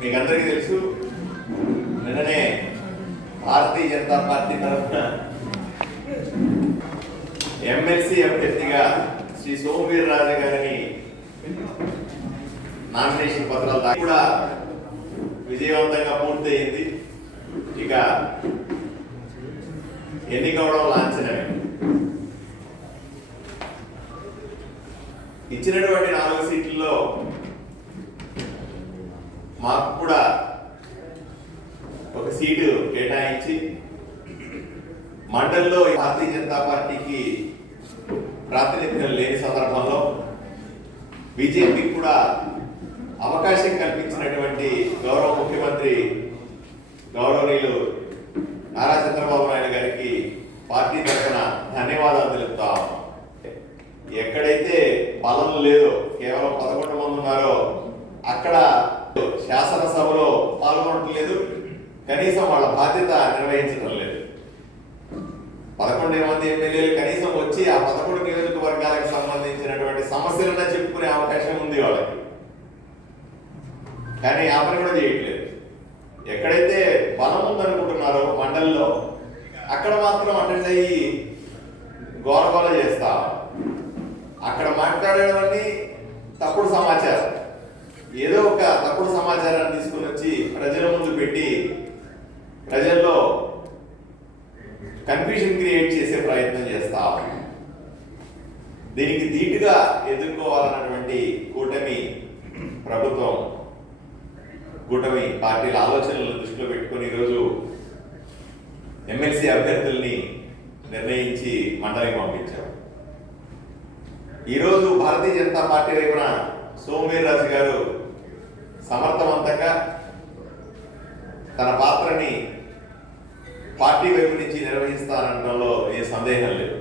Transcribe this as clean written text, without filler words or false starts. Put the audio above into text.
మీకందరికీ తెలుసు, నిన్ననే భారతీయ జనతా పార్టీ తరఫున ఎమ్మెల్సీ అభ్యర్థిగా శ్రీ సోమవీర్రాజు గారిని నామినేషన్ పత్రాలు కూడా విజయవంతంగా పూర్తయింది. ఇక ఎన్నికవడం లాంఛనమే. ఇచ్చినటువంటి 4 సీట్లలో మాకు కూడా ఒక సీటు కేటాయించి మండలిలో భారతీయ జనతా పార్టీకి ప్రాతినిధ్యం లేని సందర్భంలో బీజేపీకి కూడా అవకాశం కల్పించినటువంటి గౌరవ ముఖ్యమంత్రి గౌరవనీయులు నారా చంద్రబాబు నాయుడు గారికి పార్టీ తరఫున ధన్యవాదాలు తెలుపుతాం. ఎక్కడైతే బలం లేదో, కేవలం 11 మంది ఉన్నారో అక్కడ శాసనసభలో పాల్గొనట్లేదు, కనీసం వాళ్ళ బాధ్యత నిర్వహించడం లేదు. 11 మంది ఎమ్మెల్యేలు కనీసం వచ్చి ఆ 11 నియోజకవర్గాలకు సంబంధించినటువంటి సమస్యలన్నా చెప్పుకునే అవకాశం ఉంది వాళ్ళకి, కానీ ఆ పని కూడా చేయట్లేదు. ఎక్కడైతే బలం ఉందనుకుంటున్నారో మండలిలో అక్కడ మాత్రం అటెండ్ అయ్యి గోలగోల చేస్తా, అక్కడ మాట్లాడేవన్నీ తప్పుడు సమాచారం, ఏదో ఒక తప్పుడు సమాచారాన్ని తీసుకుని వచ్చి ప్రజల ముందు పెట్టి ప్రజల్లో కన్ఫ్యూజన్ క్రియేట్ చేసే ప్రయత్నం చేస్తా. దీనికి ధీటుగా ఎదుర్కోవాలన్నటువంటి కూటమి ప్రభుత్వం, కూటమి పార్టీల ఆలోచనలను దృష్టిలో పెట్టుకుని ఈరోజు ఎమ్మెల్సీ అభ్యర్థుల్ని నిర్ణయించి మండలికి పంపించారు. ఈరోజు భారతీయ జనతా పార్టీ వైపున సోమవీర్రాజు గారు సమర్థవంతంగా తన పాత్రని పార్టీ వైపు నుంచి నిర్వహిస్తానడంలో ఏ సందేహం లేదు.